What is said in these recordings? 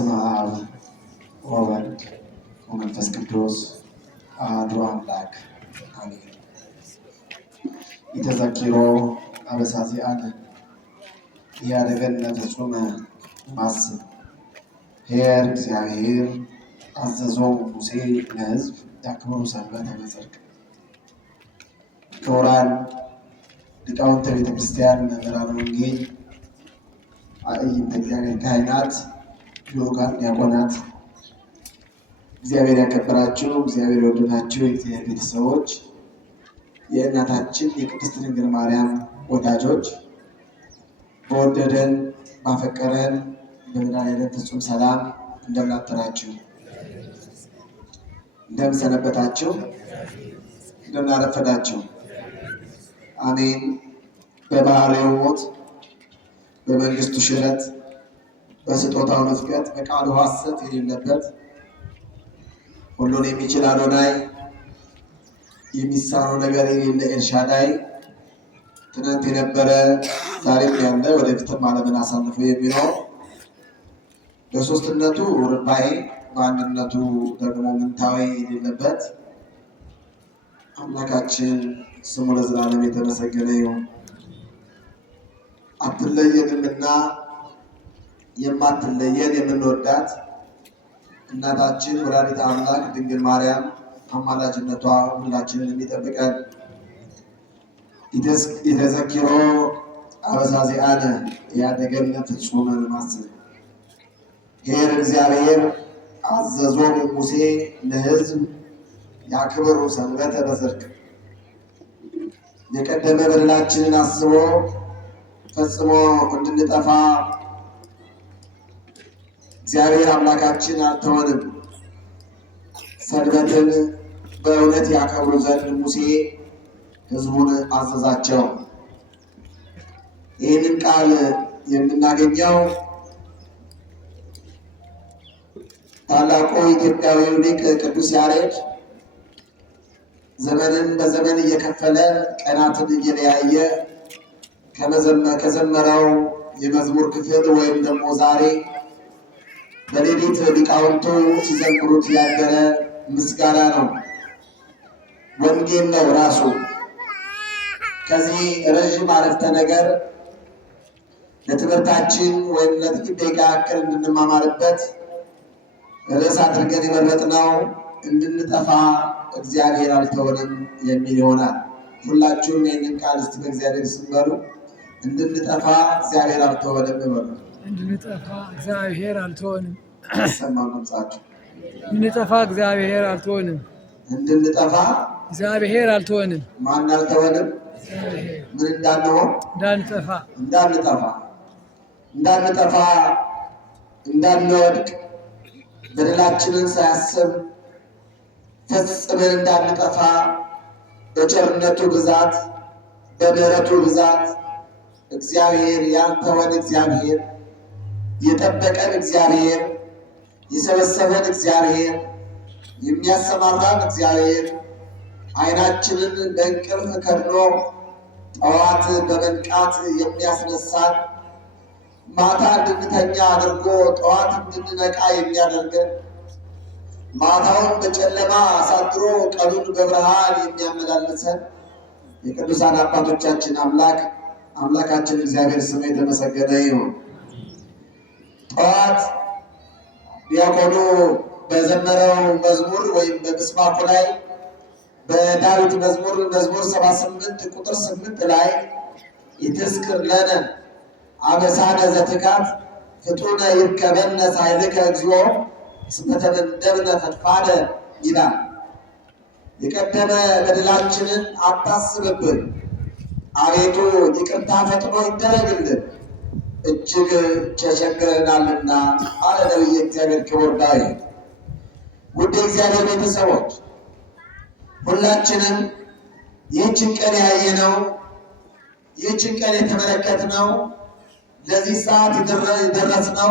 በስመ አብ ወወልድ ወመንፈስ ቅዱስ አሐዱ አምላክ አሜን። ኢተዘኪሮ አበሳዚአነ ያደገነ ፍጹመ ማስብ ኄር እግዚአብሔር አዘዞሙ ሙሴ ለሕዝብ ያክብሩ ሰንበተ በጽድቅ። ክቡራን ሊቃውንተ ቤተ ክርስቲያን፣ መምህራነ ወንጌል፣ አዕይንተ እግዚአብሔር ካህናት፣ ልዑካን ዲያቆናት፣ እግዚአብሔር ያከበራችሁ እግዚአብሔር የወደዳችሁ የእግዚአብሔር ቤተሰቦች፣ የእናታችን የቅድስት ድንግል ማርያም ወዳጆች፣ በወደደን ባፈቀረን በመድኃኔዓለም ፍጹም ሰላም እንደምን አደራችሁ? እንደምን ሰነበታችሁ? እንደምን አረፈዳችሁ? አሜን። በባህርይው ሞት፣ በመንግስቱ ሽረት፣ በስጦታው ንፍቀት፣ በቃሉ ሐሰት የሌለበት ሁሉን የሚችል አዶናይ፣ የሚሳነው ነገር የሌለ ኤልሻዳይ፣ ትናንት የነበረ ዛሬም ያለ ወደፊትም ዓለምን አሳልፎ የሚኖር በሶስትነቱ ርባኤ በአንድነቱ ደግሞ ምንታዊ የሌለበት አምላካችን ስሙ ለዘላለም የተመሰገነ ይሁን። አትለየንምና የማትለየን የምንወዳት እናታችን ወላዲተ አምላክ ድንግል ማርያም አማላጅነቷ ሁላችንን የሚጠብቀን። ኢተዘኪሮ አበሳዚአነ ያደገነ ፍጹመ ማስብ ኄር እግዚአብሔር አዘዞሙ ሙሴ ለሕዝብ ያክብሩ ሰንበተ በጽድቅ። የቀደመ በደላችንን አስቦ ፈጽሞ እንድንጠፋ እግዚአብሔር አምላካችን አልተወንም። ሰንበትን በእውነት ያከብሩ ዘንድ ሙሴ ሕዝቡን አዘዛቸው። ይህንን ቃል የምናገኘው ታላቁ ኢትዮጵያዊው ሊቅ ቅዱስ ያሬድ ዘመንን በዘመን እየከፈለ ቀናትን እየለያየ ከዘመረው የመዝሙር ክፍል ወይም ደግሞ ዛሬ በሌሊት ሊቃውንቱ ሲዘምሩት ያደረ ምስጋና ነው። ወንጌል ነው ራሱ። ከዚህ ረዥም አረፍተ ነገር ለትምህርታችን ወይም ለጥቂት ደቂቃ ያክል እንድንማማርበት ርዕስ አድርገን የመረጥነው እንድንጠፋ እግዚአብሔር አልተወንም የሚል ይሆናል። ሁላችሁም ይህንን ቃል እስቲ በእግዚአብሔር ስም በሉ። እንድንጠፋ እግዚአብሔር አልተወንም በሉ። እንድንጠፋ እግዚአብሔር አልተወንም። ሰማው ድምጻችሁ። እንድንጠፋ እግዚአብሔር አልተወንም። እንድንጠፋ እግዚአብሔር አልተወንም። ማን አልተወንም? ምን እንዳንሆን? እንዳንጠፋ እንዳንወድቅ በደላችንን ሳያስብ ፈጽመን እንዳንጠፋ በቸርነቱ ብዛት በምሕረቱ ብዛት እግዚአብሔር ያልተወን እግዚአብሔር የጠበቀን እግዚአብሔር የሰበሰበን እግዚአብሔር የሚያሰማራን እግዚአብሔር ዓይናችንን በእንቅልፍ ከድኖ ጠዋት በመንቃት የሚያስነሳን ማታ እንድንተኛ አድርጎ ጠዋት እንድንነቃ የሚያደርገን ማታውን በጨለማ አሳድሮ ቀኑን በብርሃን የሚያመላልሰን የቅዱሳን አባቶቻችን አምላካችን እግዚአብሔር ስሙ የተመሰገነ ይሁን። ጠዋት ዲያቆኑ በዘመረው መዝሙር ወይም በምስባኩ ላይ በዳዊት መዝሙር 78 ቁጥር 8 ላይ ይትዝክር ለነ አበሳነ ዘትካት ፍጡነ ይርከበነ ሳይልከ እግዚኦ እስመ ተመንደብነ ፈድፋደ ይላል። የቀደመ በደላችንን አታስብብን፣ አቤቱ ይቅርታ ፈጥኖ ይደረግልን፣ እጅግ ተቸግረናልና አለ ነቢየ እግዚአብሔር ክቡር ዳዊት። ውድ የእግዚአብሔር ቤተሰቦች ሁላችንም ይህችን ቀን ያየነው ይህችን ቀን የተመለከትነው ለዚህ ሰዓት የደረስነው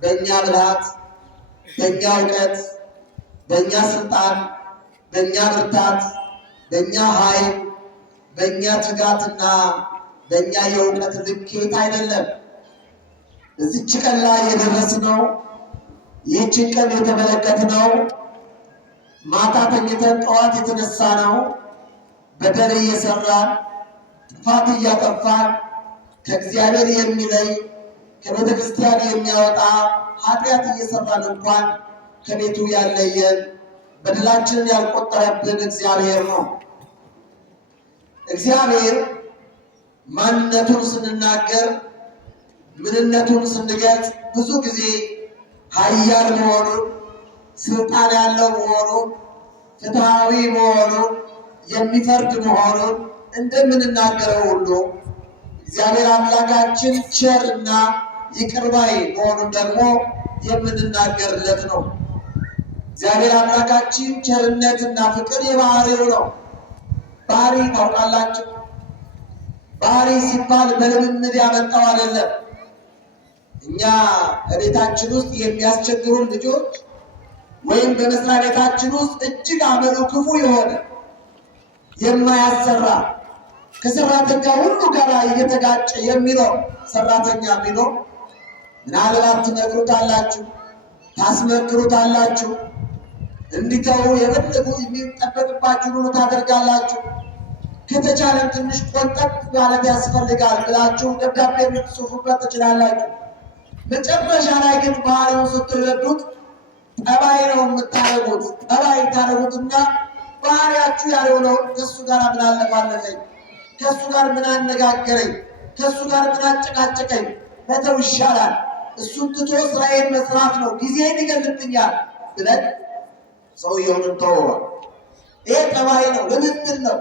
በእኛ ብልሃት፣ በእኛ እውቀት፣ በእኛ ስልጣን፣ በእኛ ብርታት፣ በእኛ ኃይል፣ በእኛ ትጋትና በእኛ የእውቀት ልኬት አይደለም። እዚች ቀን ላይ የደረስነው ይህችን ቀን የተመለከትነው ማታ ተኝተን ጠዋት የተነሳ ነው። በደል እየሰራን ጥፋት እያጠፋን ከእግዚአብሔር የሚለይ ከቤተ ክርስቲያን የሚያወጣ ኃጢአት እየሰራን እንኳን ከቤቱ ያለየን በደላችንን ያልቆጠረብን እግዚአብሔር ነው። እግዚአብሔር ማንነቱን ስንናገር ምንነቱን ስንገልጽ ብዙ ጊዜ ኃያል መሆኑን፣ ስልጣን ያለው መሆኑን፣ ፍትሐዊ መሆኑን፣ የሚፈርድ መሆኑን እንደምንናገረው ሁሉ እግዚአብሔር አምላካችን ቸርና ይቅር ባይ መሆኑን ደግሞ የምንናገርለት ነው። እግዚአብሔር አምላካችን ቸርነትና ፍቅር የባህሪው ነው። ባህሪ ታውቃላችሁ። ባህሪ ሲባል በልምምድ ያመጣው አይደለም። እኛ በቤታችን ውስጥ የሚያስቸግሩን ልጆች ወይም በመስሪያ ቤታችን ውስጥ እጅግ አመሉ ክፉ የሆነ የማያሰራ ከሰራተኛ ሁሉ ጋር እየተጋጨ የሚኖር ሰራተኛ ቢኖር ምናልባት ትነግሩታላችሁ፣ ታስመክሩታላችሁ፣ እንዲተው የፈለጉ የሚጠበቅባችሁን ሁሉ ታደርጋላችሁ። ከተቻለም ትንሽ ቆንጠጥ ማለት ያስፈልጋል ብላችሁ ደብዳቤ የምትጽፉበት ትችላላችሁ። መጨረሻ ላይ ግን ባህሪውን ስትረዱት ጠባይ ነው የምታደርጉት። ጠባይ ታደርጉትና ባህሪያችሁ ያልሆነውን ከእሱ ጋር ምን አለፋለፈኝ፣ ከእሱ ጋር ምን አነጋገረኝ፣ ከእሱ ጋር ምን አጨቃጨቀኝ መተው ይሻላል፣ እሱን ትቶ ስራዬን መስራት ነው፣ ጊዜን ይገልብኛል ብለን ሰውየውን እንተወዋል። ይሄ ጠባይ ነው፣ ልምምድ ነው።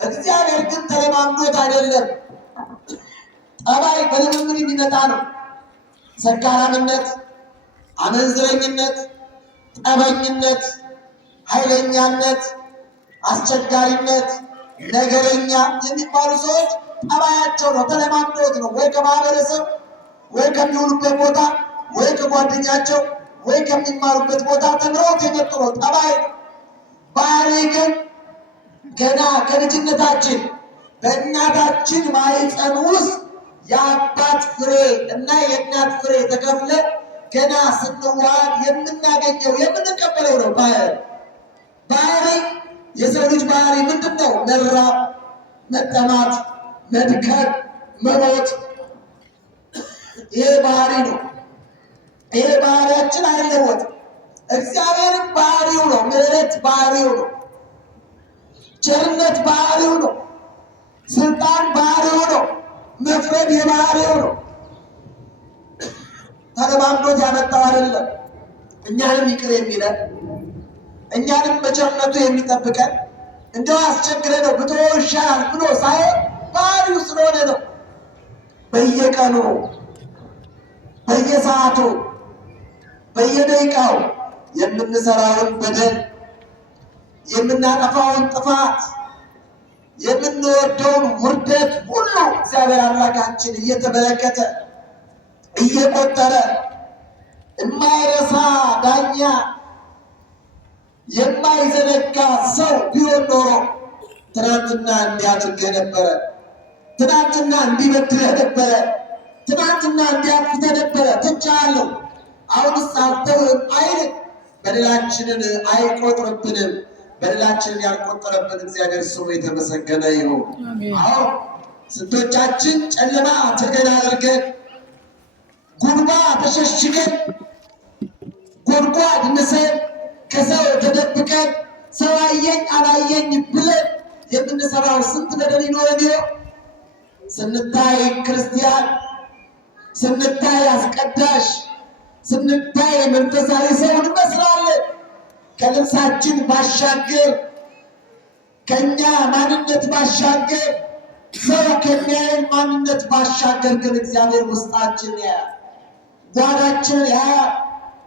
እግዚአብሔር ግን ተለማምዶት አይደለም። ጠባይ በልምምድ የሚመጣ ነው። ሰካራምነት፣ አመንዝረኝነት፣ ጠበኝነት፣ ኃይለኛነት፣ አስቸጋሪነት፣ ነገረኛ የሚባሉ ሰዎች ጠባያቸው ነው፣ ተለማምዶት ነው። ወይ ከማህበረሰብ ወይ ከሚውሉበት ቦታ ወይ ከጓደኛቸው ወይ ከሚማሩበት ቦታ ተምረውት የመጡ ነው። ጠባይ ባህሪ ግን ገና ከልጅነታችን በእናታችን ማህፀን ውስጥ የአባት ፍሬ እና የእናት ፍሬ ተከፍለ ገና ስንዋሃድ የምናገኘው የምንቀበለው ነው። ባህሪ የሰው ልጅ ባህሪ ምንድን ነው? መራብ፣ መጠማት፣ መድከም፣ መሞት። ይሄ ባህሪ ነው። ይሄ ባህሪያችን አይለወጥም። እግዚአብሔርም ባህሪው ነው። ምሕረት ባህሪው ነው። ቸርነት ባህሪው ነው። ስልጣን ባህሪው ነው። መፍረድ የባህሪው ነው። ተለማምዶት ያመጣው አይደለም። እኛንም ይቅር የሚለን እኛንም በቸርነቱ የሚጠብቀን እንደው አስቸግረ ነው ብትወው ይሻላል ብሎ ሳይሆን ባህሪው ስለሆነ ነው። በየቀኑ በየሰዓቱ በየደቂቃው የምንሰራውን በደል፣ የምናጠፋውን ጥፋት፣ የምንወርደውን ውርደት ሁሉ እግዚአብሔር አምላካችን እየተመለከተ እየቆጠረ የማይረሳ ዳኛ፣ የማይዘነጋ ሰው ቢሆን ኖሮ ትናንትና እንዲያድርገህ ነበረ፣ ትናንትና እንዲበድለህ ነበረ፣ ትናንትና እንዲያጥፍተህ ነበረ፣ ትቼሃለሁ፣ አሁንስ አልተውህም አይልም። በደላችንን አይቆጥርብንም። በደላችንን ያልቆጠረብን እግዚአብሔር ስሙ የተመሰገነ ይሁን። አዎ ስንቶቻችን ጨለማ ተገን አድርገን ጉድባ ተሸሽገን ጎድጓድ ንሰን ከሰው ተደብቀን ሰው አየኝ አላየኝ ብለን የምንሰራው ስንት በደል ይኖረን ይሆን? ስንታይ ክርስቲያን፣ ስንታይ አስቀዳሽ፣ ስንታይ መንፈሳዊ ሰው እንመስላለን። ከልብሳችን ባሻገር ከኛ ማንነት ባሻገር ሰው ከሚያየን ማንነት ባሻገር ግን እግዚአብሔር ውስጣችን ያያል፣ ጓዳችንን ያያል፣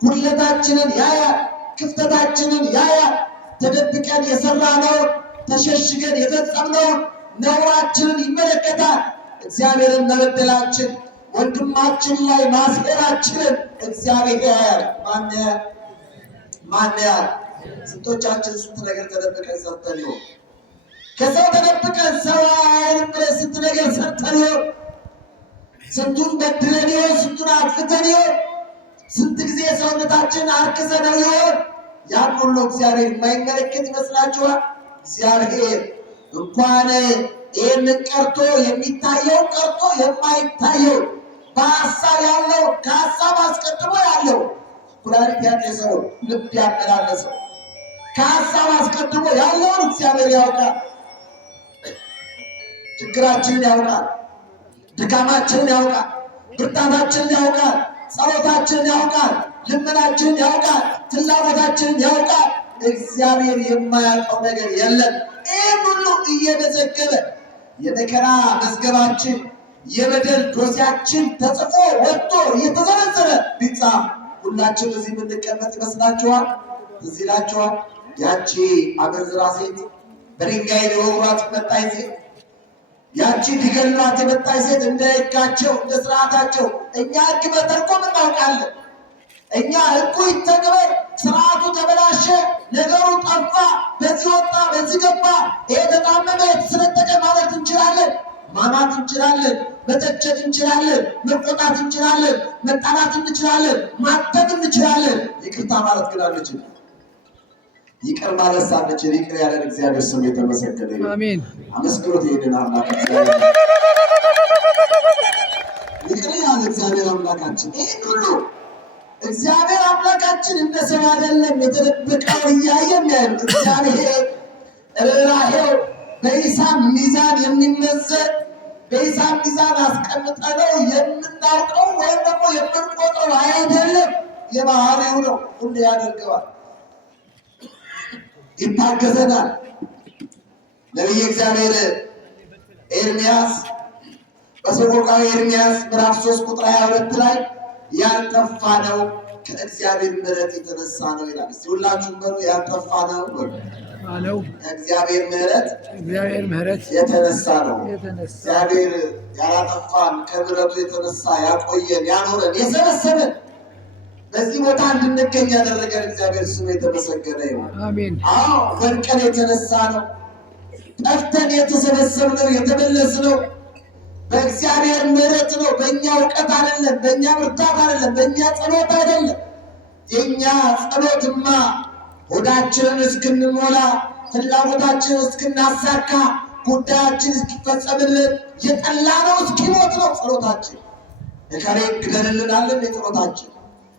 ጉድለታችንን ያያል፣ ክፍተታችንን ያያል። ተደብቀን የሰራነውን ተሸሽገን የፈጸምነውን ነውራችንን ይመለከታል። እግዚአብሔርን መበደላችን ወንድማችን ላይ ማስሄራችንን እግዚአብሔር ያያል። ማን ያያል? ስንቶቻችን ስንት ነገር ተደብቀን ሰርተን ይሆን? ከሰው ተደብቀን ሰው አያየንም ብለን ስንት ነገር ሰርተን ይሆን? ስንቱን በድለን ይሆን? ስንቱን አጥፍተን ይሆን? ስንት ጊዜ ሰውነታችን አርክሰነው ይሆን? ያን ሁሉ እግዚአብሔር የማይመለከት ይመስላችኋል? እግዚአብሔር እንኳን ይህንን ቀርቶ የሚታየው ቀርቶ የማይታየው በሀሳብ ያለው ከሀሳብ አስቀድሞ ያለው ኩላሊት ያጤሰው ልብ ያመላለሰው ከሀሳብ አስቀድሞ ያለውን እግዚአብሔር ያውቃል። ችግራችንን ያውቃል፣ ድካማችንን ያውቃል፣ ብርታታችንን ያውቃል፣ ጸሎታችንን ያውቃል፣ ልመናችንን ያውቃል፣ ፍላጎታችንን ያውቃል። እግዚአብሔር የማያውቀው ነገር የለም። ይህን ሁሉ እየመዘገበ የመከራ መዝገባችን የበደል ዶሴያችን ተጽፎ ወጥቶ እየተዘረዘረ ቢጻፍ ሁላችን እዚህ የምንቀመጥ ይመስላችኋል? እዚህ ይላችኋል? ያቺ አመንዝራ ሴት በድንጋይ ሊወግሯት መጣች ሴት ያቺ ሊገሏት የመጣች ሴት እንደ ሕጋቸው እንደ ስርዓታቸው እኛ ሕግ መተርጎም እናውቃለን። እኛ ሕጉ ይተግበር፣ ስርዓቱ ተበላሸ፣ ነገሩ ጠፋ፣ በዚህ ወጣ በዚህ ገባ፣ ይሄ ተጣመመ የተሰነጠቀ ማለት እንችላለን። ማማት እንችላለን፣ መተቸት እንችላለን፣ መቆጣት እንችላለን፣ መጣላት እንችላለን፣ ማተብ እንችላለን። ይቅርታ ማለት ግን አንችልም። ይቅር ማለት ሳንችል ይቅር ያለን እግዚአብሔር ስም የተመሰገነ ይሁን። አሜን። አመስግኖት ይሄንን አምላክ እግዚአብሔር ይቅር ያለ እግዚአብሔር አምላካችን ይሄን ሁሉ እግዚአብሔር አምላካችን እንደ ሰው አይደለም። የተደበቀውን እያየ የሚያየው እግዚአብሔር ርኅራኄው በሂሳብ ሚዛን የሚመዘን በሂሳብ ሚዛን አስቀምጠነው የምናውቀው ወይም ደግሞ የምንቆጥረው አይደለም። የባህሪው ነው። ሁሉ ያደርገዋል፣ ይታገሰናል። ነቢየ እግዚአብሔር ኤርምያስ በሰቆቃወ ኤርምያስ ምዕራፍ 3 ቁጥር 22 ላይ ያልጠፋ ነው ከእግዚአብሔር ምሕረት የተነሳ ነው ይላል። እስቲ ሁላችሁም በሉ ያልጠፋ ነው አለው ከእግዚአብሔር ምሕረት የተነሳ ነው። እግዚአብሔር ያላጠፋን ከምሕረቱ የተነሳ ያቆየን፣ ያኖረን፣ የሰበሰበን በዚህ ቦታ እንድንገኝ ያደረገን እግዚአብሔር ስሙ የተመሰገነ ይሁን። አሜን። አዎ ወድቀን የተነሳ ነው፣ ጠፍተን የተሰበሰብነው የተመለስነው በእግዚአብሔር ምሕረት ነው። በእኛ እውቀት አይደለም፣ በእኛ ብርታት አይደለም፣ በእኛ ጸሎት አይደለም። የእኛ ጸሎትማ ሆዳችንን እስክንሞላ ፍላጎታችንን እስክናሳካ ጉዳያችን እስኪፈጸምልን የጠላነው እስኪሞት ነው ጸሎታችን። የከሬን ግደልልናለን የጸሎታችን፣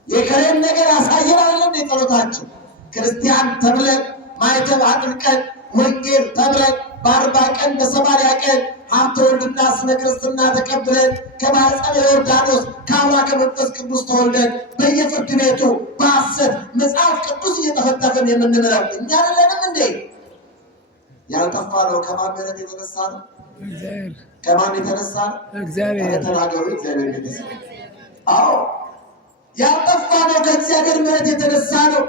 የከሬን ነገር ያሳየናለን የጸሎታችን። ክርስቲያን ተብለን ማይተብ አጥልቀን ወንጌል ተብለን በ40 ቀን በ80 ቀን ሀብተ ወልድና ስመ ክርስትና ተቀብለን ከማኅፀነ ዮርዳኖስ ከአምላከ መንፈስ ቅዱስ ተወልደን በየፍርድ ቤቱ በሐሰት መጽሐፍ ቅዱስ እየተፈተፈን የምንምለው እኛ አይደለንም እንዴ? ያልጠፋ ነው ከማን ምሕረት የተነሳ ነው? ከማን የተነሳ ነው? እግዚአብሔር። ተናገሩ። እግዚአብሔር የተነሳ። አዎ ያልጠፋ ነው ከእግዚአብሔር ምሕረት የተነሳ ነው።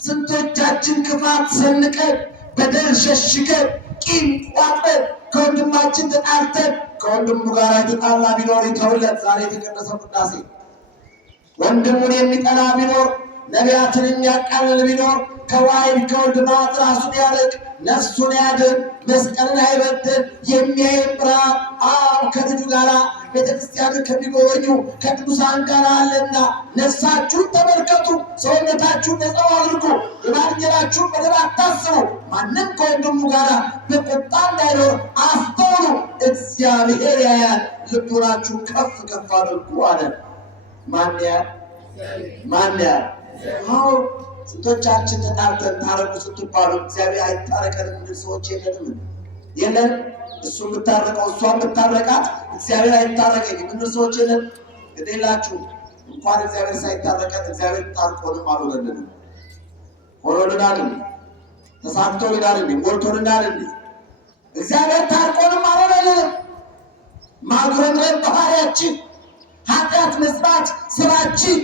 ስንቶቻችን ክፋት ሰንቀን በደል ሸሽገን ቂም ቋጥረን ከወንድማችን ተጣልተን ከወንድሙ ጋር የተጣላ ቢኖር ይተውለት። ዛሬ የተቀደሰው ቅዳሴ ወንድሙን የሚጠላ ቢኖር ነቢያትን የሚያቃልል ቢኖር ከዋይን ከወልድ ማዕት ራሱን ያርቅ፣ ነፍሱን ያድን፣ መስቀልን አይበድል። የሚያይ ብርሃን አብ ከልጁ ጋር ቤተክርስቲያንን ከሚጎበኙ ከቅዱሳን ጋር አለና ነፍሳችሁን ተመልከቱ፣ ሰውነታችሁን ነፃ አድርጉ፣ የባልንጀራችሁን በደል አታስቡ፣ ማንም ከወንድሙ ጋር በቁጣ እንዳይኖር አስተውሉ፣ እግዚአብሔር ያያል፣ ልቡናችሁን ከፍ ከፍ አድርጉ አለ። ማን ያያል? ማን ያያል? አዎ ስንቶቻችን ተጣልተን ታረቁ ስትባሉ እግዚአብሔር አይታረቀንም እንድን ሰዎች የለንም? እሱ የምታረቀው እሷ የምታረቃት እግዚአብሔር አይታረቀኝም እንድን ሰዎች የለን? ግዴላችሁ እንኳን እግዚአብሔር ሳይታረቀን እግዚአብሔር ታርቆንም አልሆነልንም። ሆኖልናል፣ ተሳክቶልናል፣ ሞልቶልናል። እግዚአብሔር ታርቆንም አልሆነልንም። ማጉረምረም ባህሪያችን፣ ኃጢአት መስራት ስራችን፣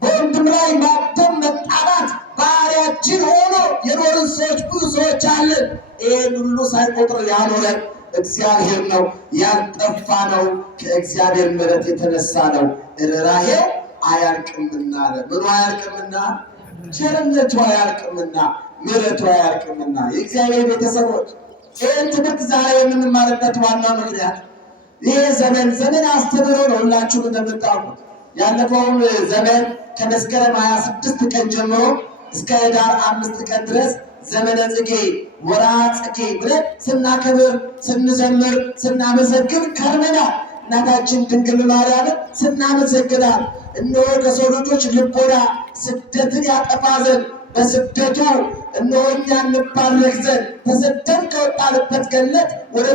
በወንድም ላይ ማተም መጣላት ባህሪያችን ሆኖ የኖርን ሰዎች ብዙ ሰዎች አለን። ይህን ሁሉ ሳይቆጥር ያኖረን እግዚአብሔር ነው። ያልጠፋ ነው ከእግዚአብሔር ምሕረት የተነሳ ነው። ርኅራኄው አያልቅምና አለ። ምኑ አያልቅምና? ቸርነቱ አያልቅምና፣ ምሕረቱ አያልቅምና። የእግዚአብሔር ቤተሰቦች ይህን ትምህርት ዛሬ የምንማርበት ዋና ምክንያት ይሄ ዘመን አስተምሮ ነው። ሁላችሁም እንደምታውቁት ያለፈውን ዘመን ከመስከረም 26 ቀን ጀምሮ እስከ ኅዳር 5 ቀን ድረስ ዘመነ ጽጌ ወርኃ ጽጌ ብለን ስናከብር፣ ስንዘምር፣ ስናመሰግን ከርመናል። እናታችን ድንግል ማርያምን ስናመሰግናል። እነሆ ከሰው ልጆች ልቦና ስደትን ያጠፋ ዘንድ በስደቱ እነሆ እኛን እንባረክ ዘንድ ተሰደን ከወጣንበት ገነት ወደ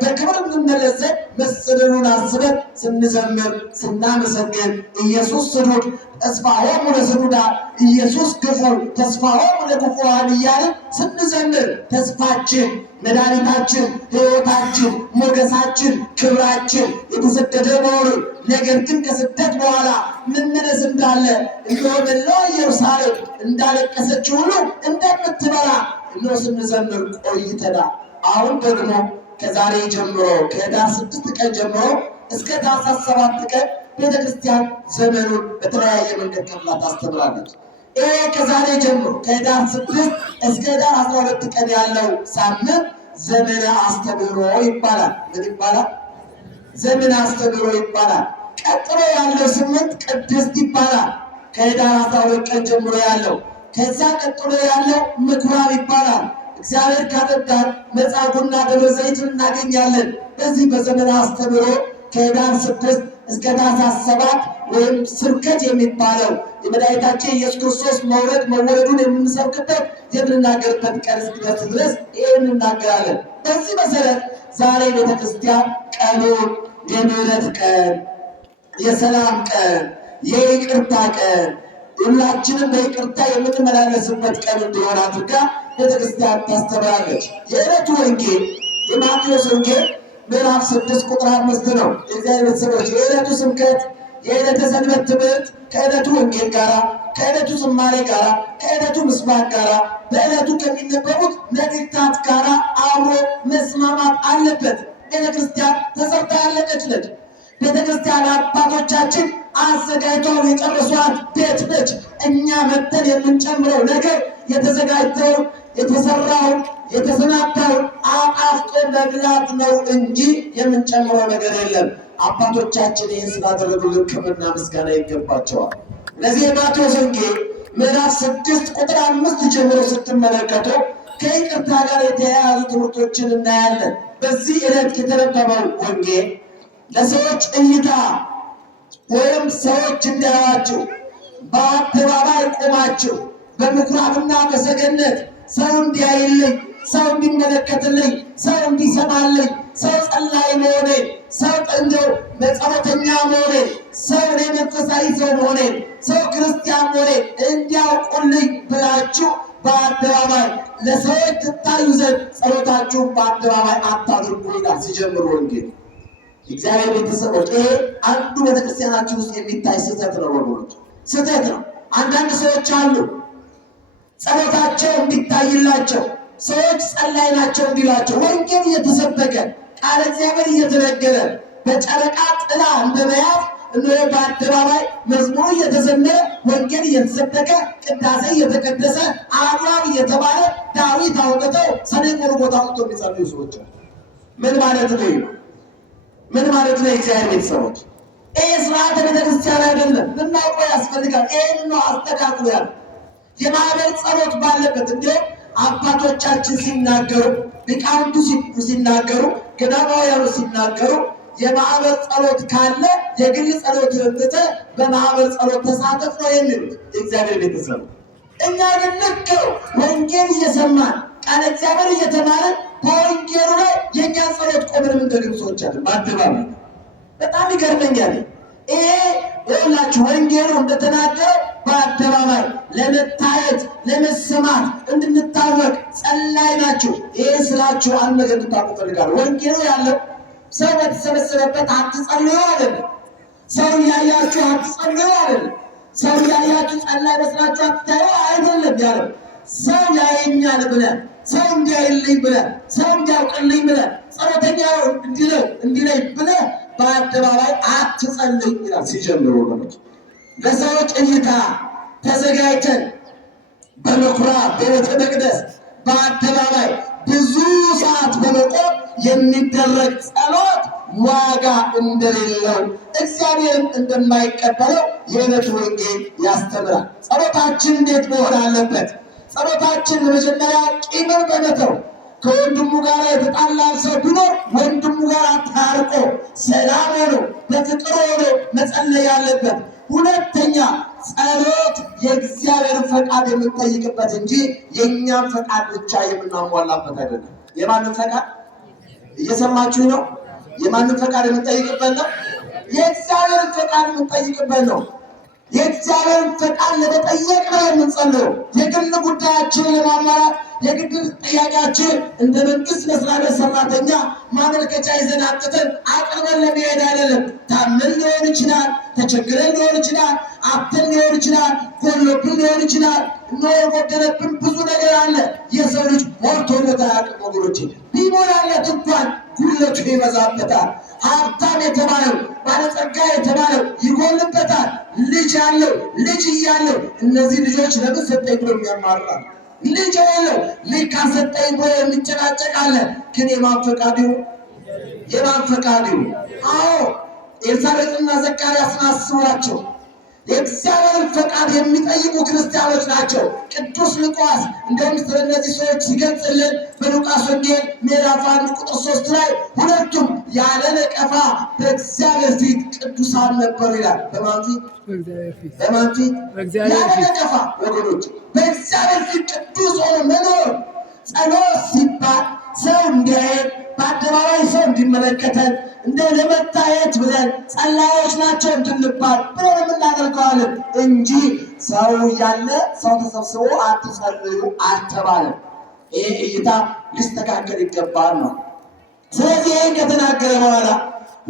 በክብር እንመለስ ዘንድ መሰደዱን አስበን ስንዘምር ስናመሰግን ኢየሱስ ስዱድ ተስፋሆሙ ለስዱዳን ኢየሱስ ክፉ ተስፋሆሙ ለክፉዓን እያልን ስንዘምር ተስፋችን፣ መድኃኒታችን፣ ሕይወታችን፣ ሞገሳችን፣ ክብራችን የተሰደደ መሆኑን ነገር ግን ከስደት በኋላ መመለስ እንዳለ እነሆ መላዋ ኢየሩሳሌም እንዳለቀሰችው ሁሉ እንደምትበላ እነሆ ስንዘምር ቆይተናል። አሁን ደግሞ ከዛሬ ጀምሮ ከኅዳር 6 ቀን ጀምሮ እስከ ታኅሳስ 7 ቀን ቤተክርስቲያን ዘመኑን በተለያየ መንገድ ከፍላ ታስተምራለች። ይሄ ከዛሬ ጀምሮ ከኅዳር 6 እስከ ኅዳር 12 ቀን ያለው ሳምንት ዘመነ አስተምህሮ ይባላል። ምን ይባላል? ዘመነ አስተምህሮ ይባላል። ቀጥሎ ያለው 8 ቅድስት ይባላል። ከኅዳር 12 ቀን ጀምሮ ያለው ከዛ ቀጥሎ ያለው ምኩራብ ይባላል። እግዚአብሔር ካጠጣን መጻጉዕና ደብረ ዘይትን እናገኛለን። በዚህ በዘመነ አስተምህሮ ከኅዳር 6 እስከ ታኅሳስ 7 ወይም ስብከት የሚባለው የመድኃኒታችን ኢየሱስ ክርስቶስ መወለዱን የምንሰብክበት የምንናገርበት ቀን እስኪደርስ ድረስ ይህን እናገራለን። በዚህ መሰረት ዛሬ ቤተክርስቲያን ቀኑን የምህረት ቀን፣ የሰላም ቀን፣ የይቅርታ ቀን፣ ሁላችንም በይቅርታ የምንመላለስበት ቀን እንዲሆን አድርጋ ቤተክርስቲያን ታስተምራለች። የዕለቱ ወንጌል የማቴዎስ ወንጌል ምዕራፍ 6 ቁጥር 5 ነው። የእግዚአብሔር ቤተሰቦች የዕለቱ ስብከት የዕለተ ሰንበት ትምህርት ከዕለቱ ወንጌል ጋራ ከዕለቱ ዝማሬ ጋራ ከዕለቱ ምስባክ ጋራ በዕለቱ ከሚነበቡት መልእክታት ጋራ አብሮ መስማማት አለበት። ቤተክርስቲያን ተሰርታ ያለቀች ነች። ቤተክርስቲያን አባቶቻችን አዘጋጅተው የጨረሷት ቤት ነች። እኛ መተን የምንጨምረው ነገር የተዘጋጀውን የተሰራውን የተሰናዳውን አጣፍጦ መብላት ነው እንጂ የምንጨምረው ነገር የለም። አባቶቻችን ይህን ስላደረጉልን ክብርና ምስጋና ይገባቸዋል። ለዚህ የማቴዎስ ወንጌል ምዕራፍ 6 ቁጥር 5 ጀምሮ ስትመለከቱ ከይቅርታ ጋር የተያያዙ ትምህርቶችን እናያለን። በዚህ ዕለት የተነበበው ወንጌል ለሰዎች እይታ ወይም ሰዎች እንዲያዩአችሁ በአደባባይ ቆማችሁ በምኩራብና በሰገነት ሰው እንዲያይልኝ፣ ሰው እንዲመለከትልኝ፣ ሰው እንዲሰማልኝ፣ ሰው ጸላይ መሆኔን፣ ሰው እንደው ጸሎተኛ መሆኔን፣ ሰው እኔ መንፈሳዊ ሰው መሆኔን፣ ሰው ክርስቲያን መሆኔን እንዲያውቁልኝ ብላችሁ በአደባባይ ለሰዎች ትታዩ ዘንድ ጸሎታችሁን በአደባባይ አታድርጉ ይላል ሲጀምር ወንጌል። እግዚአብሔር ቤተሰቦች ይሄ አንዱ ቤተክርስቲያናችን ውስጥ የሚታይ ስህተት ነው። ወገኖች ስህተት ነው። አንዳንድ ሰዎች አሉ ጸሎታቸው እንዲታይላቸው ሰዎች ጸላይ ናቸው እንዲላቸው ወንጌል እየተሰበከ ቃለ እግዚአብሔር እየተነገረ በጨረቃ ጥላ እንደመያዝ እነሆ በአደባባይ መዝሙሩ እየተዘመረ ወንጌል እየተሰበከ ቅዳሴ እየተቀደሰ አድባብ እየተባለ ዳዊት አውጥተው ሰኔ ጎልጎታ አውጥተው የሚጸልዩ ሰዎች ምን ማለት ነው? ምን ማለት ነው? እግዚአብሔር ቤተሰቦች ይህ ስርዓተ ቤተክርስቲያን አይደለም፣ ልናውቀው ያስፈልጋል። ይህን ነው አስተካክሉ ያለ የማህበር ጸሎት ባለበት እንዲሁም አባቶቻችን ሲናገሩ፣ ሊቃውንቱ ሲናገሩ፣ ገዳማውያኑ ሲናገሩ የማህበር ጸሎት ካለ የግል ጸሎት ትተህ በማህበር ጸሎት ተሳተፍ ነው የሚሉት የእግዚአብሔር ቤተሰብ። እኛ ግን ልክ ወንጌል እየሰማን ቃለ እግዚአብሔር እየተማረን በወንጌሉ ላይ የእኛን ጸሎት ቆመን የምንደግም ሰዎች አለን በአደባባይ። በጣም ይገርመኛል። ይሄ ይኸውላችሁ ወንጌሉ እንደተናገረው በአደባባይ ለመታየት ለመሰማት እንድንታወቅ ጸላይ ናችሁ። ይሄ ስላችሁ አንድ ነገር እንድታውቁ እፈልጋለሁ። ወንጌሉ ያለው ሰው በተሰበሰበበት አትጸልዩ አይደለም። ሰው እያያችሁ አትጸልዩ አይደለም። ሰው እያያችሁ ጸላይ መስላችሁ አትታዩ አይደለም ያለው። ሰው ያየኛል ብለን፣ ሰው እንዲያይልኝ ብለን፣ ሰው እንዲያውቅልኝ ብለን፣ ጸሎተኛ እንዲለኝ ብለን በአደባባይ አትጸልይ ይላል ሲጀምር። ወገኖች ለሰዎች እይታ ተዘጋጅተን በምኩራብ በቤተ መቅደስ በአደባባይ ብዙ ሰዓት በመቆም የሚደረግ ጸሎት ዋጋ እንደሌለው እግዚአብሔርም እንደማይቀበለው የዕለቱ ወንጌል ያስተምራል። ጸሎታችን እንዴት መሆን አለበት? ጸሎታችን በመጀመሪያ ቂምን በመተው ከወንድሙ ጋር የተጣላን ሰው ቢኖር ወንድሙ ጋር ታርቆ ሰላም ሆኖ በፍቅር ሆኖ መጸለይ ያለበት። ሁለተኛ ጸሎት የእግዚአብሔርን ፈቃድ የምንጠይቅበት እንጂ የእኛም ፈቃድ ብቻ የምናሟላበት አይደለም። የማንም ፈቃድ እየሰማችሁ ነው? የማንም ፈቃድ የምንጠይቅበት ነው? የእግዚአብሔርን ፈቃድ የምንጠይቅበት ነው። የእግዚአብሔርን ፈቃድ ለመጠየቅ ነው የምንጸልየው። የግል ጉዳያችንን ለማሟላት የግል ጥያቄያችን እንደ መንግስት መስሪያ ቤት ሰራተኛ ማመልከቻ ይዘን አጥተን አቅርበን ለመሄድ አይደለም። ታመን ሊሆን ይችላል፣ ተቸግረን ሊሆን ይችላል፣ አጥተን ሊሆን ይችላል፣ ጎሎብን ሊሆን ይችላል። የጎደለብን ብዙ ነገር አለ። የሰው ልጅ ሞልቶለት አያውቅም ወገኖቼ። ቢሞላለት እንኳን ጉድለቱ ይበዛበታል። ሀብታም የተባለው ባለጸጋ የተባለው ይጎልበታል። ልጅ ያለው ልጅ እያለው እነዚህ ልጆች ለምን ሰጠኝ ብሎ የሚያማርራል። ልጅ ያለው ልጅ ካሰጠኝ ብሎ የሚጨቃጨቅ አለ። ግን የማን ፈቃድ ይሁን? የማን ፈቃድ ይሁን? አዎ ኤልሳቤጥና ዘካርያስን አስቧቸው። የእግዚአብሔርን ፈቃድ የሚጠይቁ ክርስቲያኖች ናቸው። ቅዱስ ሉቃስ እንደውም ስለነዚህ ሰዎች ሲገልጽልን በሉቃስ ወንጌል ምዕራፍ 1 ቁጥር 3 ላይ ሁለቱም ያለ ነቀፋ በእግዚአብሔር ፊት ቅዱሳን ነበሩ ይላል። በማን ፊት? በማን ፊት? ያለ ነቀፋ ወገኖች፣ በእግዚአብሔር ፊት ቅዱስ ሆኖ መኖር። ጸሎት ሲባል ሰው እንዲያየን በአደባባይ ሰው እንዲመለከተን እንደ ለመታየት ብለን ጸላዮች ናቸው እንድንባል ብለን የምናደርገዋለን እንጂ ሰው ያለ ሰው ተሰብስቦ አትጸልዩ አልተባለም። ይህ እይታ ሊስተካከል ይገባል ነው። ስለዚህ ይህን ከተናገረ በኋላ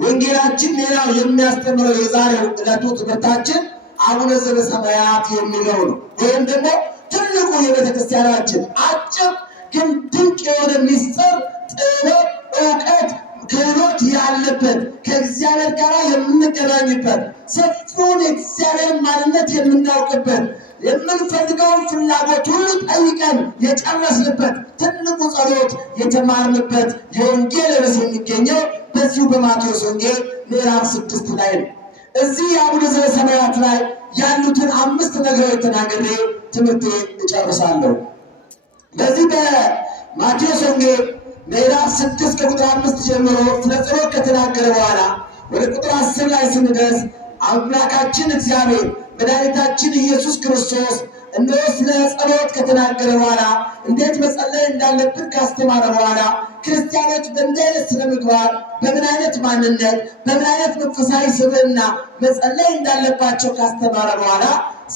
ወንጌላችን ሌላው የሚያስተምረው የዛሬው ዕለቱ ትምህርታችን አቡነ ዘበሰማያት የሚለው ነው። ወይም ደግሞ ትልቁ የቤተክርስቲያናችን አጭር ግን ድንቅ የሆነ ሚስጥር፣ ጥበብ፣ እውቀት፣ ክህሎት ያለበት ከእግዚአብሔር ጋር የምንገናኝበት ሰፊውን የእግዚአብሔር ማንነት የምናውቅበት የምንፈልገውን ፍላጎት ሁሉ ጠይቀን የጨረስንበት ትልቁ ጸሎት የተማርንበት የወንጌል ርዕስ የሚገኘው በዚሁ በማቴዎስ ወንጌል ምዕራፍ 6 ላይ ነው። እዚህ የአቡነ ዘበሰማያት ላይ ያሉትን 5 ነገሮች ተናግሬ ትምህርቴን እጨርሳለሁ። በዚህ በማቴዎስ ወንጌል ምዕራፍ 6 ከቁጥር 5 ጀምሮ ስለ ጸሎት ከተናገረ በኋላ ወደ ቁጥር 10 ላይ ስንደርስ አምላካችን እግዚአብሔር መድኃኒታችን ኢየሱስ ክርስቶስ እነሆ ስለ ጸሎት ከተናገረ በኋላ እንዴት መጸለይ እንዳለብን ካስተማረ በኋላ ክርስቲያኖች በምን አይነት ስነ ምግባር፣ በምን አይነት ማንነት፣ በምን አይነት መንፈሳዊ ስብዕና መጸለይ እንዳለባቸው ካስተማረ በኋላ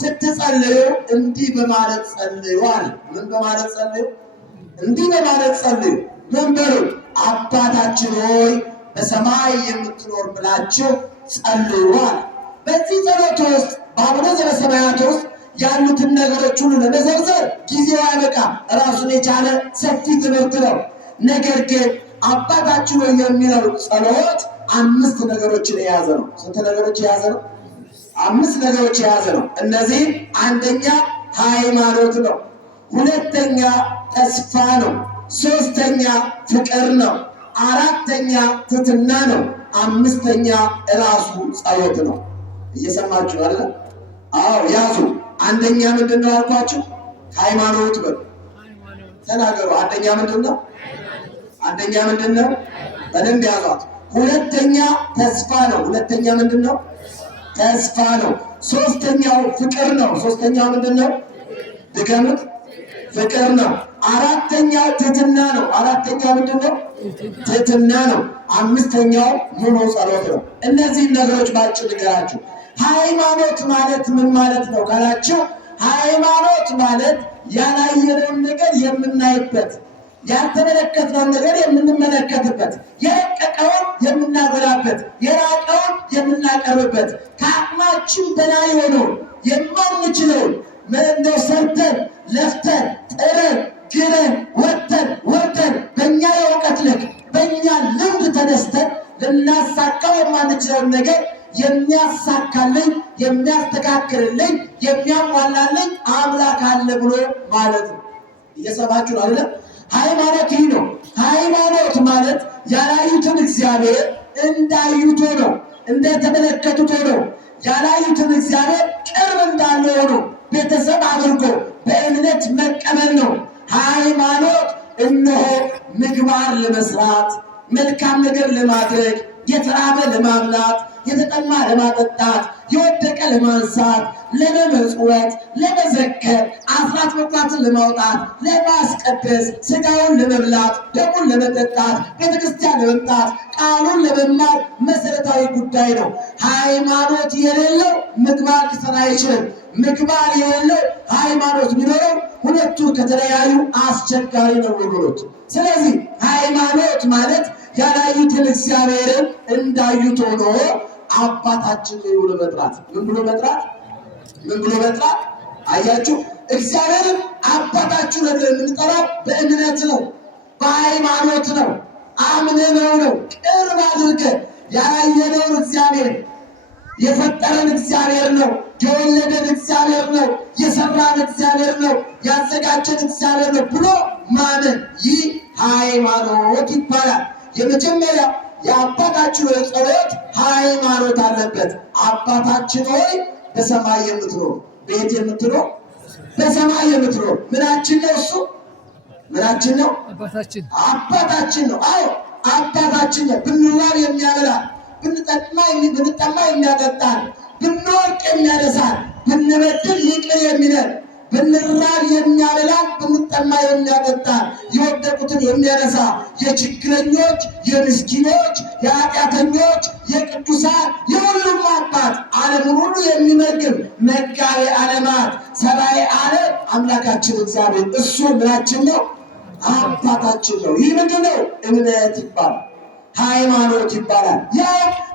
ስትጸልዩ እንዲህ በማለት ጸልዩ አለ። ምን በማለት ጸልዩ? እንዲህ በማለት ጸልዩ። ምን በሉ? አባታችን ሆይ በሰማይ የምትኖር ብላችሁ ጸልዩ አለ። በዚህ ጸሎት ውስጥ በአቡነ ዘበሰማያት ውስጥ ያሉትን ነገሮች ሁሉ ለመዘርዘር ጊዜው አይበቃ፣ ራሱን የቻለ ሰፊ ትምህርት ነው። ነገር ግን አባታችን ሆይ የሚለው ጸሎት 5 ነገሮችን የያዘ ነው። ስንት ነገሮች የያዘ ነው? 5 ነገሮች የያዘ ነው። እነዚህ አንደኛ ሃይማኖት ነው፣ ሁለተኛ ተስፋ ነው፣ ሶስተኛ ፍቅር ነው፣ አራተኛ ትሕትና ነው፣ አምስተኛ ራሱ ጸሎት ነው። እየሰማችሁ አለ? አዎ ያዙ። አንደኛ ምንድን ነው አልኳችሁ? ሃይማኖት በሉ ተናገሩ። አንደኛ ምንድን ነው? አንደኛ ምንድን ነው? በደንብ ያዟት። ሁለተኛ ተስፋ ነው። ሁለተኛ ምንድን ነው? ተስፋ ነው። ሶስተኛው ፍቅር ነው። ሶስተኛው ምንድን ነው? ድገሙት። ፍቅር ነው። አራተኛው ትሕትና ነው። አራተኛው ምንድን ነው? ትሕትና ነው። አምስተኛው ሙሉ ጸሎት ነው። እነዚህን ነገሮች ባጭር ንገራችሁ። ሃይማኖት ማለት ምን ማለት ነው ካላችሁ፣ ሃይማኖት ማለት ያላየነውን ነገር የምናይበት፣ ያልተመለከትነውን ነገር የምንመለከትበት፣ የረቀቀውን የምናጎላበት፣ የራቀውን የምናቀርብበት፣ ከአቅማችን በላይ ሆነውን የማንችለውን እንደው ሰርተን ለፍተን ጥረን ግረን ወጥተን ወርደን በእኛ የእውቀት ልክ በእኛ ልምድ ተነስተን ልናሳካው የማንችለውን ነገር የሚያሳካልኝ፣ የሚያስተካክልልኝ፣ የሚያሟላልኝ አምላክ አለ ብሎ ማለት ነው። እየሰማችሁ አይደለም? ሃይማኖት ይህ ነው። ሃይማኖት ማለት ያላዩትን እግዚአብሔር እንዳዩት ሆነው እንደተመለከቱት ሆነው ያላዩትን እግዚአብሔር ቅርብ እንዳለ ሆኖ ቤተሰብ አድርጎ በእምነት መቀበል ነው። ሃይማኖት እነሆ ምግባር ለመስራት መልካም ነገር ለማድረግ የተራበ ለማብላት የተጠማ ለማጠጣት የወደቀ ለማንሳት ለመመጽወት ለመዘከር አስራት በኩራትን ለማውጣት ለማስቀደስ ስጋውን ለመብላት ደሙን ለመጠጣት ቤተክርስቲያን ለመምጣት ቃሉን ለመማር መሰረታዊ ጉዳይ ነው። ሃይማኖት የሌለው ምግባር ሊሰራ አይችልም። ምግባር የሌለው ሃይማኖት ቢኖረው ሁለቱ ከተለያዩ አስቸጋሪ ነው ወገኖች። ስለዚህ ሃይማኖት ማለት ያላዩትን እግዚአብሔርን እንዳዩት ሆኖ አባታችን ብሎ መጥራት። ምን ብሎ መጥራት? ምን ብሎ መጥራት? አያችሁ፣ እግዚአብሔርን አባታችሁ ብለን የምንጠራው በእምነት ነው፣ በሃይማኖት ነው፣ አምነነው ነው። ቅርብ አድርገን ያላየነውን እግዚአብሔር የፈጠረን እግዚአብሔር ነው፣ የወለደን እግዚአብሔር ነው፣ የሰራን እግዚአብሔር ነው፣ ያዘጋጀን እግዚአብሔር ነው ብሎ ማመን፣ ይህ ሃይማኖት ይባላል። የመጀመሪያ የአባታችን ሆይ ጸሎት ሃይማኖት አለበት። አባታችን ሆይ በሰማይ የምትኖር፣ ቤት የምትኖር፣ በሰማይ የምትኖር ምናችን ነው? እሱ ምናችን ነው? አባታችን ነው። አዎ አባታችን ነው። ብንራብ የሚያበላን፣ ብንጠማ የሚያጠጣን፣ ብንወድቅ የሚያነሳን፣ ብንበድል ይቅር የሚለን፣ ብንራብ የሚያበላን፣ ብንጠማ የሚያጠጣን፣ የወደቁትን የሚያነሳ፣ የችግረኞች፣ የምስኪኖች፣ የኃጢአተኞች፣ የቅዱሳን የሁሉም አባት ዓለሙን ሁሉ የሚመግብ መጋቤ ዓለማት ሰራይ ዓለም አምላካችን እግዚአብሔር እሱ ምናችን ነው? አባታችን ነው። ይህ ምንድን ነው? እምነት ይባላል፣ ሃይማኖት ይባላል። ያ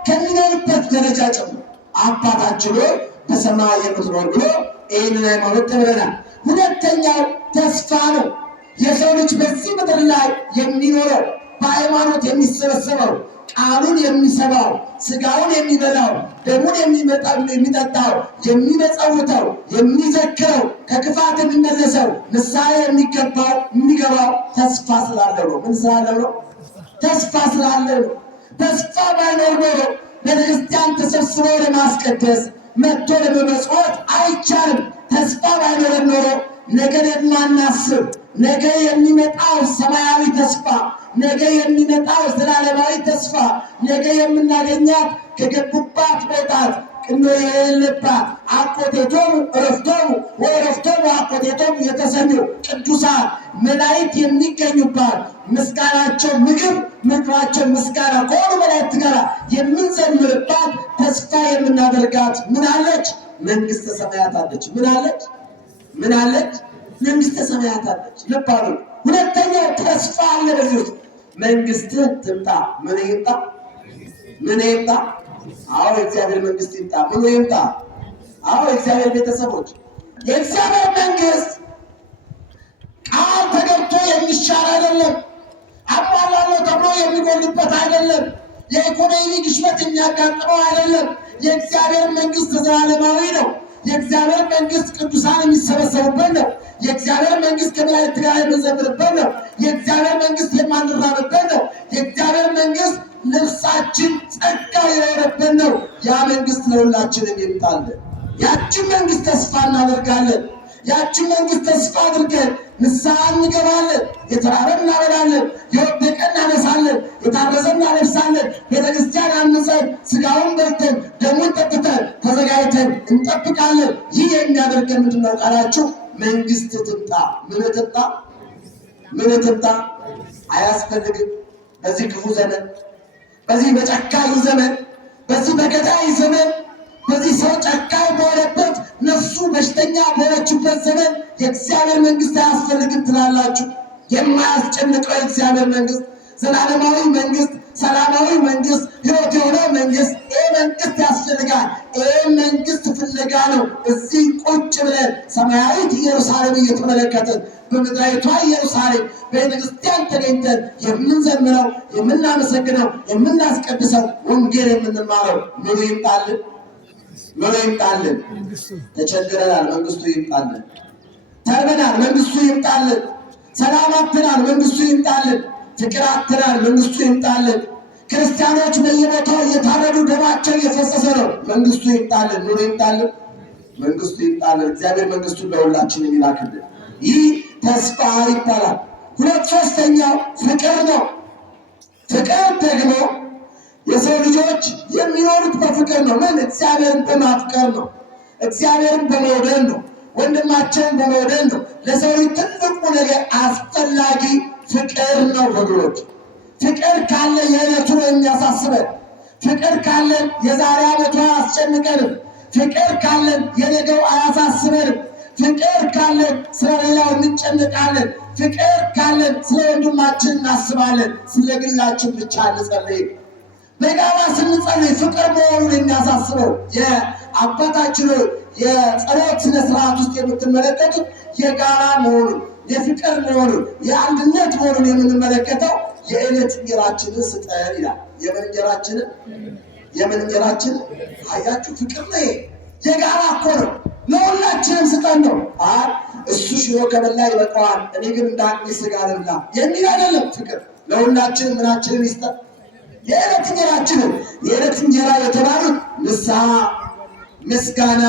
ከሚኖርበት ደረጃ ጨምሮ አባታችን ሆይ በሰማይ የምትኖር ብሎ ይህንን ሃይማኖት ተምረናል። ሁለተኛው ተስፋ ነው። የሰው ልጅ በዚህ ምድር ላይ የሚኖረው በሃይማኖት የሚሰበሰበው ቃሉን የሚሰማው ስጋውን የሚበላው ደሙን የሚጠጣው የሚመጸውተው የሚዘክረው ከክፋት የሚመለሰው ንስሐ የሚገባው ተስፋ ስላለው ነው። ምን ስላለው ነው? ተስፋ ስላለው ነው። ተስፋ ባይኖር ኖሮ ቤተክርስቲያን ተሰብስበው ለማስቀደስ መጥቶ ለመመጽወት አይቻልም። ተስፋ ባይኖረን ኖሮ ነገን የማናስብ ነገ የሚመጣው ሰማያዊ ተስፋ ነገ የሚመጣው ዘላለማዊ ተስፋ ነገ የምናገኛት ከገቡባት መውጣት ቅኖ የሌለባት አኮቴቶሙ ዕረፍቶሙ ወዕረፍቶሙ አኮቴቶሙ የተሰኙ ቅዱሳን መላእክት የሚገኙባት ምስጋናቸው ምግባቸው ምስጋና ከሆኑ መላእክት ጋር የምንዘምርባት ተስፋ የምናደርጋት ምን አለች? መንግስተ ሰማያት አለች። ምን አለች? ምን አለች? መንግስተ ሰማያት አለች። ልብ አሉ። ሁለተኛው ተስፋ አለ በዚህ ውስጥ መንግስትህ ትምጣ። ምን ይምጣ? ምን ይምጣ? አዎ የእግዚአብሔር መንግስት ይምጣ። ምን ይምጣ? አዎ የእግዚአብሔር ቤተሰቦች የእግዚአብሔር መንግስት ቃል ተገብቶ የሚሻር አይደለም። አሟላለሁ ተብሎ የሚጎልበት አይደለም። የኢኮኖሚ ግሽበት የሚያጋጥመው አይደለም። የእግዚአብሔር መንግስት ዘላለማዊ ነው። የእግዚአብሔር መንግስት ቅዱሳን የሚሰበሰቡበት ነው። የእግዚአብሔር መንግስት ከመላእክት ጋር የምንዘምርበት ነው። የእግዚአብሔር መንግስት የማንራብበት ነው። የእግዚአብሔር መንግስት ልብሳችን ጸጋ የሆነበት ነው። ያ መንግስት ለሁላችንም ይምጣልን። ያችን መንግስት ተስፋ እናደርጋለን። ያችን መንግስት ተስፋ አድርገን ንስሐ እንገባለን። የተራበ እናበላለን፣ የወደቀ እናነሳለን፣ የታረዘ እናለብሳለን። ቤተክርስቲያን አንጸን ስጋውን በልተን ደሙን ጠጥተን ተዘጋጅተን እንጠብቃለን። ይህ የሚያደርገን ምንድን ነው ቃላችሁ? መንግስት ትምጣ። ምን ትምጣ? ምን ትምጣ? አያስፈልግም። በዚህ ክፉ ዘመን፣ በዚህ በጨካኝ ዘመን፣ በዚህ በገዳይ ዘመን፣ በዚህ ሰው ጨካኝ በሆነበት ነፍሱ በሽተኛ በሆነችበት ዘመን የእግዚአብሔር መንግስት አያስፈልግም ትላላችሁ? የማያስጨንቀው የእግዚአብሔር መንግስት ዘላለማዊ መንግስት፣ ሰላማዊ መንግስት፣ ህይወት የሆነው መንግስት፣ ይህ መንግስት ያስፈልጋል። ይህ መንግስት ፍለጋ ነው እዚህ ቁጭ ብለን ሰማያዊት ኢየሩሳሌም እየተመለከትን በምድራዊቷ ኢየሩሳሌም ቤተክርስቲያን ተገኝተን የምንዘምረው፣ የምናመሰግነው፣ የምናስቀድሰው፣ ወንጌል የምንማረው ምኑ ይምጣልን? ምኑ ይምጣልን? ተቸግረናል፣ መንግስቱ ይምጣልን። ተርበናል፣ መንግስቱ ይምጣልን። ሰላም አጥተናል፣ መንግስቱ ይምጣልን። ፍቅር አጥተናል፣ መንግስቱ ይምጣልን። ክርስቲያኖች በየቦታው እየታረዱ ደማቸው እየፈሰሰ ነው። መንግስቱ ይምጣልን፣ ኑሮ ይምጣልን፣ መንግስቱ ይምጣልን። እግዚአብሔር መንግስቱን ለሁላችን ይላክልን። ይህ ተስፋ ይባላል። ሶስተኛው ፍቅር ነው። ፍቅር ደግሞ የሰው ልጆች የሚኖሩት በፍቅር ነው። ምን? እግዚአብሔርን በማፍቀር ነው። እግዚአብሔርን በመውደድ ነው። ወንድማቸውን በመውደድ ነው። ለሰው ልጅ ትልቁ ነገር አስፈላጊ ፍቅር ነው ወገኖች። ፍቅር ካለ የዕለቱ ነው የሚያሳስበን። ፍቅር ካለን የዛሬ ዓመቱ አያስጨንቀንም። ፍቅር ካለን የነገው አያሳስበንም። ፍቅር ካለን ስለ ሌላው እንጨነቃለን። ፍቅር ካለን ስለ ወንድማችን እናስባለን። ስለ ግላችን ብቻ እንጸልይ። በጋራ ስንጸልይ ፍቅር መሆኑን የሚያሳስበው የአባታችን የጸሎት ስነ ስርዓት ውስጥ የምትመለከቱት የጋራ መሆኑን፣ የፍቅር መሆኑን፣ የአንድነት መሆኑን የምንመለከተው የዕለት እንጀራችንን ስጠን ይላል። የምን እንጀራችንን አያችሁ? ፍቅር ነው። የጋራ እኮ ነው። ለሁላችንም ስጠን ነው። እሱ ሽሮ ከበላ ይበቃዋል፣ እኔ ግን እንደ አንድ ስጋ ልብላ የሚል አይደለም። ፍቅር ለሁላችንም ምናችንን ይስጠን? የዕለት እንጀራችንን። የዕለት እንጀራ የተባሉት ንስሐ፣ ምስጋና፣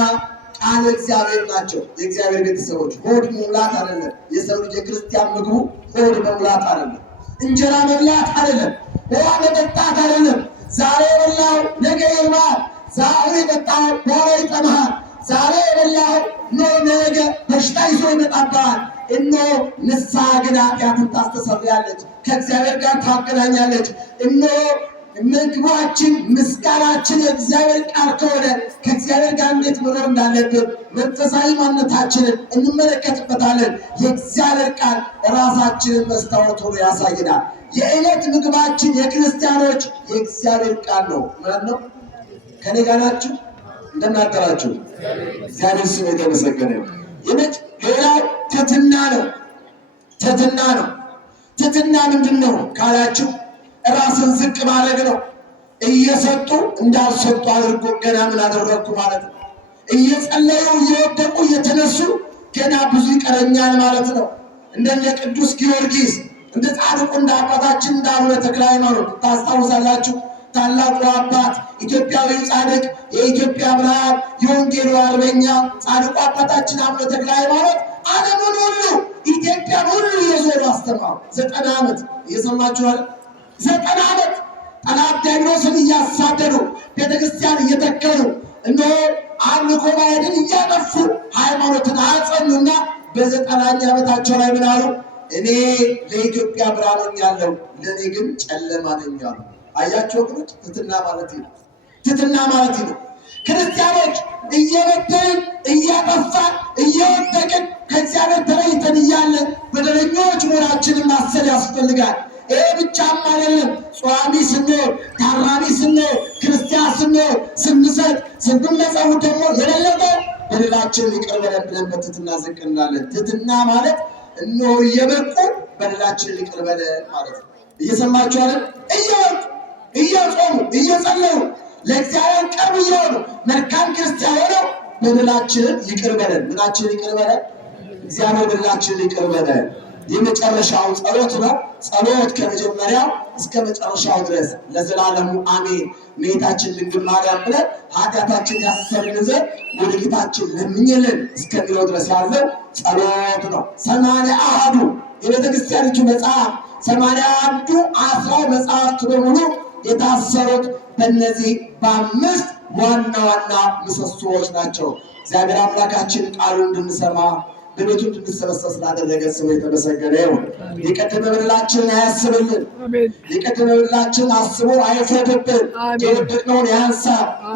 ቃል እግዚአብሔር ናቸው። የእግዚአብሔር ቤተሰቦች ሆድ መሙላት አይደለም። የሰው ልጅ የክርስቲያን ምግቡ ሆድ መሙላት አይደለም። እንጀራ መብላት አይደለም። ውሃ መጠጣት አይደለም። ዛሬ የበላው ነገ ይርባል። ዛሬ የጠጣው በኋላ ይጠማሃል። ዛሬ የበላው ነገ በሽታ ይዞ ይመጣብሃል። እነሆ ንስሐ ግን ኃጢአትን ታስተሰርያለች፣ ከእግዚአብሔር ጋር ታገናኛለች። እነሆ ምግባችን ምስጋናችን የእግዚአብሔር ቃል ከሆነ ከእግዚአብሔር ጋር እንዴት መኖር እንዳለብን መንፈሳዊ ማንነታችንን እንመለከትበታለን። የእግዚአብሔር ቃል ራሳችንን መስታወት ሆኖ ያሳየናል። የዕለት ምግባችን የክርስቲያኖች የእግዚአብሔር ቃል ነው። ማለት ነው። ከኔ ጋር ናችሁ? እንደናደራችሁ እግዚአብሔር ስም የተመሰገነ ነው። ሌላው ትሕትና ነው። ትሕትና ነው። ትሕትና ምንድን ነው ካላችሁ ራስን ዝቅ ማድረግ ነው። እየሰጡ እንዳልሰጡ አድርጎ ገና ምን አደረግኩ ማለት ነው። እየጸለዩ እየወደቁ እየተነሱ ገና ብዙ ይቀረኛል ማለት ነው። እንደነ ቅዱስ ጊዮርጊስ እንደ ጻድቁ እንደ አባታችን እንደ አቡነ ተክለ ሃይማኖት ታስታውሳላችሁ። ታላቁ አባት ኢትዮጵያዊው ጻድቅ የኢትዮጵያ ብርሃን የወንጌሉ አርበኛ ጻድቁ አባታችን አቡነ ተክለ ሃይማኖት ዓለምን ሁሉ ኢትዮጵያን ሁሉ እየዞሩ አስተማሩ። 90 ዓመት እየሰማችኋል። 90 ዓመት ጠላት ዲያብሎስን እያሳደዱ ቤተክርስቲያን እየተከሉ እነሆ አምልኮ ባዕድን እያጠፉ ሃይማኖትን አጸኑና በ90ኛ ዓመታቸው ላይ ምን አሉ? እኔ ለኢትዮጵያ ብርሃን ሆኛለሁ፣ ለእኔ ግን ጨለማ ነኝ አሉ። አያቸው ወገኖች፣ ትሕትና ማለት ነው። ትሕትና ማለት ነው። ክርስቲያኖች እየበደልን እያጠፋን እየወደቅን ከእግዚአብሔር ተለይተን እያለን በደለኞች መሆናችንን ማሰብ ያስፈልጋል። ይህ ብቻም አይደለም። ጿሚ ስንሆን፣ ታራሚ ስንሆን፣ ክርስቲያን ስንሆን፣ ስንሰጥ፣ ስንመጸውት ደግሞ የበለጠ በደላችንን ይቅር በለን ብለን በትሕትና ዝቅ እንላለን። ትሕትና ማለት እነሆ እየበቁ በደላችንን ይቅር በለን ማለት ነው። እየሰማችሁ አይደል? እየበቁ እየጾሙ እየጸለዩ ለእግዚአብሔር ቅርብ እየሆኑ መልካም ክርስቲያን ሆነው በደላችንን ይቅር በለን። ምናችንን ይቅር በለን? እግዚአብሔር በደላችንን ይቅር በለን። የመጨረሻው ጸሎት ነው። ጸሎት ከመጀመሪያው እስከ መጨረሻው ድረስ ለዘላለሙ አሜን። እመቤታችን ድንግል ማርያም ብለን ኃጢአታችን ያሰርን ዘንድ ወደ ጌታችን ለምኝልን እስከሚለው ድረስ ያለው ጸሎት ነው። 81ዱ የቤተ ክርስቲያኒቱ መጽሐፍ 81ዱ 10 መጽሐፍት በሙሉ የታሰሩት በእነዚህ በ5 ዋና ዋና ምሰሶዎች ናቸው። እግዚአብሔር አምላካችን ቃሉን እንድንሰማ በቤቱ እንድንሰበሰብ ስላደረገ ስሙ የተመሰገነ ይሁን። የቀደመ በደላችንን አያስብልን። የቀደመ በደላችንን አስቦ አይፍረድብን። የወደቅነውን ያንሳ፣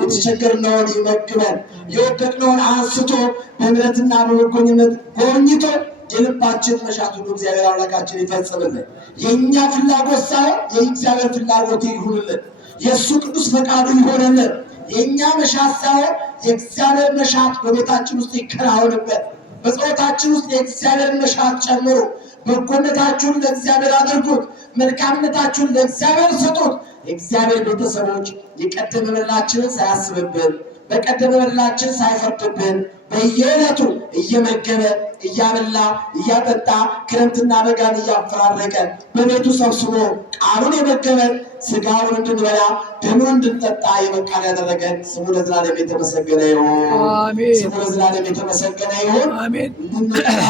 የተቸገርነውን ይመግበን። የወደቅነውን አንስቶ በምሕረትና በበጎኝነት ጎብኝቶ የልባችን መሻት ሁሉ እግዚአብሔር አምላካችን ይፈጽምልን። የእኛ ፍላጎት ሳይሆን የእግዚአብሔር ፍላጎት ይሁንልን። የእሱ ቅዱስ ፈቃዱ ይሆንልን። የእኛ መሻት ሳይሆን የእግዚአብሔር መሻት በቤታችን ውስጥ ይከናወንበት። በጸሎታችን ውስጥ የእግዚአብሔርን መሻት ጨምሩ። በጎነታችሁን ለእግዚአብሔር አድርጉት። መልካምነታችሁን ለእግዚአብሔር ስጡት። የእግዚአብሔር ቤተሰቦች የቀደመ በደላችንን ሳያስብብን፣ በቀደመ በደላችን ሳይፈርድብን በየዕለቱ እየመገበ እያበላ እያጠጣ ክረምትና በጋን እያፈራረቀ በቤቱ ሰብስቦ ቃሉን የመገበን ስጋውን እንድንበላ ደሙን እንድንጠጣ የበቃን ያደረገን ስሙ ለዘላለም የተመሰገነ ይሁን። ስሙ ለዘላለም የተመሰገነ ይሁን። እንድንጠፋ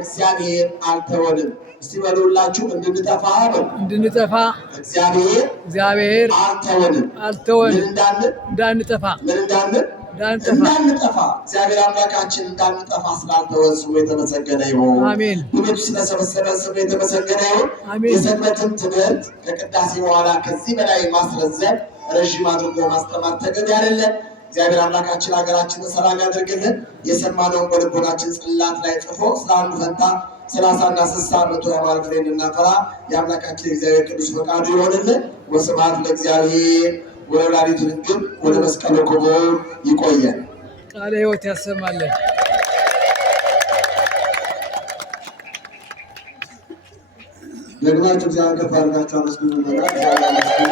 እግዚአብሔር አልተወንም። እስቲ በሉላችሁ እንድንጠፋ እግዚአብሔር አልተወንም። እንዳንጠፋ እግዚአብሔር አምላካችን እንዳንጠፋ ስላልተወን ስሙ የተመሰገነ ይሁን። በቤቱ ስለሰበሰበን ስሙ የተመሰገነ ይሁን። የሰንበትን ትምህርት ከቅዳሴ በኋላ ከዚህ በላይ ማስረዘም ረዥም አድርጎ ማስተማር ተገቢ አይደለም። እግዚአብሔር አምላካችን ሀገራችንን ሰላም ያድርግልን። የሰማነውን በልቦናችን ጽላት ላይ ጽፎ ስለ አንዱ ፈንታ 30 እና 60 መቶ የሃይማኖት ፍሬ እንድናፈራ የአምላካችን የእግዚአብሔር ቅዱስ ፈቃዱ ይሆንልን። ወስብሐት ለእግዚአብሔር ወለወላዲቱ ድንግል ወለመስቀሉ ክቡር። ይቆየን። ቃለ ሕይወት ያሰማልን። ደግማችሁ እግዚአብሔር ከፍ አድርጋችሁ አመስግኑ። እግዚአብሔር አመስግኑ።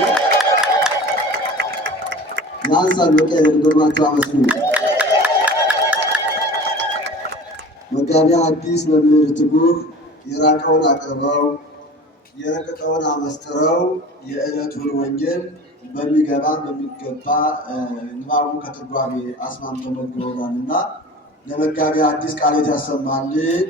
ያንሳል መቀየር ደግማችሁ አመስግኑ። መጋቢ ሐዲስ መምህር ትጉህ የራቀውን አቅርበው የረቀቀውን አመስጥረው የዕለቱን ወንጌል በሚገባ በሚገባ ንባቡን ከትርጓሜ አስማምተው መግበውናልና ለመጋቢ ሐዲስ ቃሎት ያሰማልን።